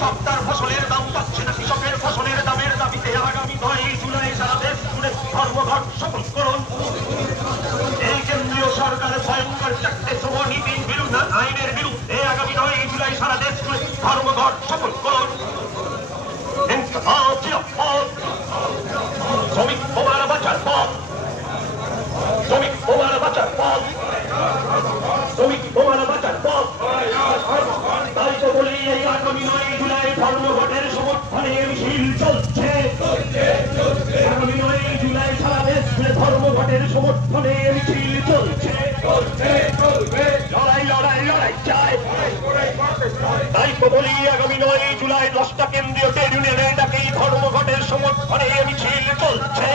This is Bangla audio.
সপ্তাহ ফসলের দাম পাচ্ছে না, কৃষকের ফসলের দামের দাবিতে আগামী 9 জুলাই সারা দেশ জুড়ে ধর্মঘট সফল করুন। এই কেন্দ্রীয় সরকারের ভয়ঙ্কর চারটে নীতির বিরুদ্ধে আইনের বিরুদ্ধে আগামী 9 জুলাই সারা দেশ জুড়ে ধর্মঘট সফল করুন। শ্রমিক বোমার বাঁচার পথ, শ্রমিক বোমার বাঁচার পথ, শ্রমিক বোমার বাঁচার পথ। তাই তো বলি এই আগামী 9 জুলাই ধর্মঘটের সমর্থনে মিছিল চলছে। আগামী 9 জুলাই সারা দেশ জুড়ে ধর্মঘটের সমর্থনে মিছিল চলছে। লড়াই লড়াই লড়াই চাই। তাই তো বলি আগামী 9 জুলাই 10টা কেন্দ্রীয় ট্রেড ইউনিয়নের ডাকে ধর্মঘটের সমর্থনে মিছিল চলছে।